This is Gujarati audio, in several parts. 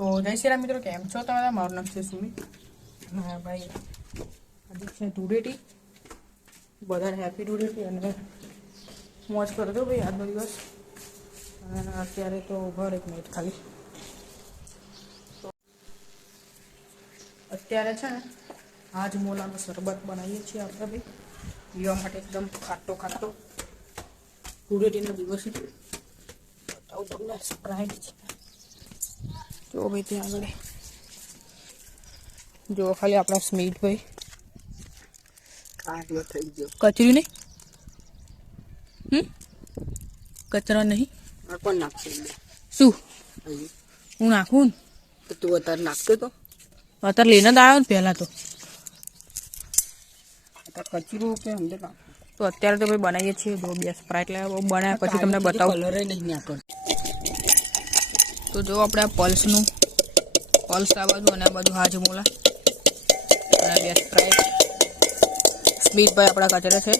તો જય શ્રી રામ મિત્રો, કેમ છો તમે? મારું નામ છે સુમિત. હા ભાઈ, આજે છે ધૂળેટી. બધાને હેપી ધૂળેટી અને મોજ કરજો ભાઈ આજનો દિવસ. અને અત્યારે તો ઘર એક મિનિટ ખાલી. અત્યારે છે ને હાજમોલાનો શરબત બનાવીએ છીએ આપણે ભાઈ, પીવા માટે એકદમ ખાટો ખાટો ધૂળેટીનો દિવસ છે. બતાવું તમને સ્પ્રાઇટ છે જો ભાઈ ત્યાં આગળ જો ખાલી આપણા સ્મિતભાઈ કાઢ્યો થઈ ગયો. કચરી નહીં, કચરા નહીં આ કોણ નાખશે? શું અહીં હું નાખું ને? તો તું અત્યારે નાખતો તો અત્યારે લઈને જ આવ્યો ને પહેલાં તો. અત્યારે કચરું કે અંદર નાખું તો અત્યારે તો ભાઈ બનાવીએ છીએ જો બે સ્પ્રાઇટ લાવ્યા, બનાવ્યા પછી તમને બતાવું. કલરે નહીં નાખતો. તો જો આપણે આ પલ્સનું પલ્સ આ બાજુ અને આ બાજુ હાજમોલા અને બે સ્પ્રાઇટ. સ્મિતભાઈ આપણા કચરા છે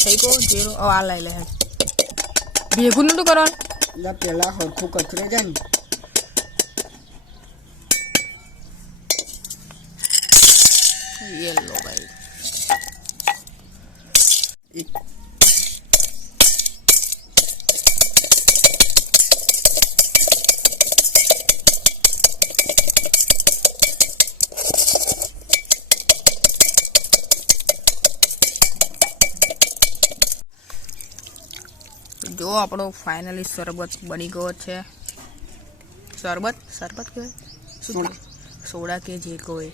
થઈ ગયો જીરો. હવે આ લઈ લે ભેગું નતું કરવાનું. એટલે પેલા હરખું કચરે જાય ને યેલો ભાઈ. જો આપણો ફાઇનલી શરબત બની ગયો છે. શરબત કહેવાય સોડા. સોડા કે જે કોઈ.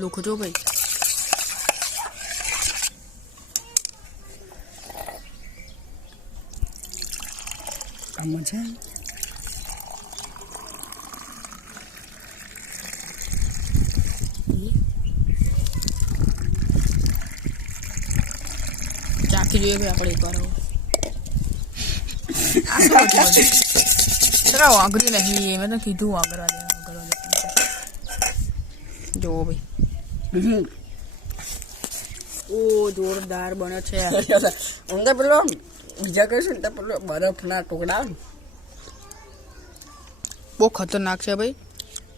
લુખજો ભાઈ. આમાં છે ચાખી જોઈએ ભાઈ આપણે એકવાર. વાગરી નહીં, મેં તો કીધું વાગરવા દે. જોવો ભાઈ, ઓ જોરદાર બને છે. અંદર પેલો બીજા કહીશું ને પેલો બરફના ટુકડા બહુ ખતરનાક છે ભાઈ.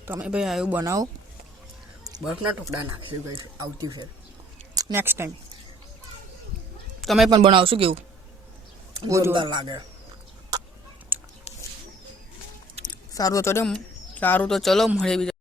તમે ભાઈ આવ્યું બનાવો, બરફના ટુકડા નાખશું કહીશું આવતી છે નેક્સ્ટ ટાઈમ. તમે પણ બનાવશો કેવું? બહુ જોરદાર લાગે. સારું તો ચલો મળીએ બીજા.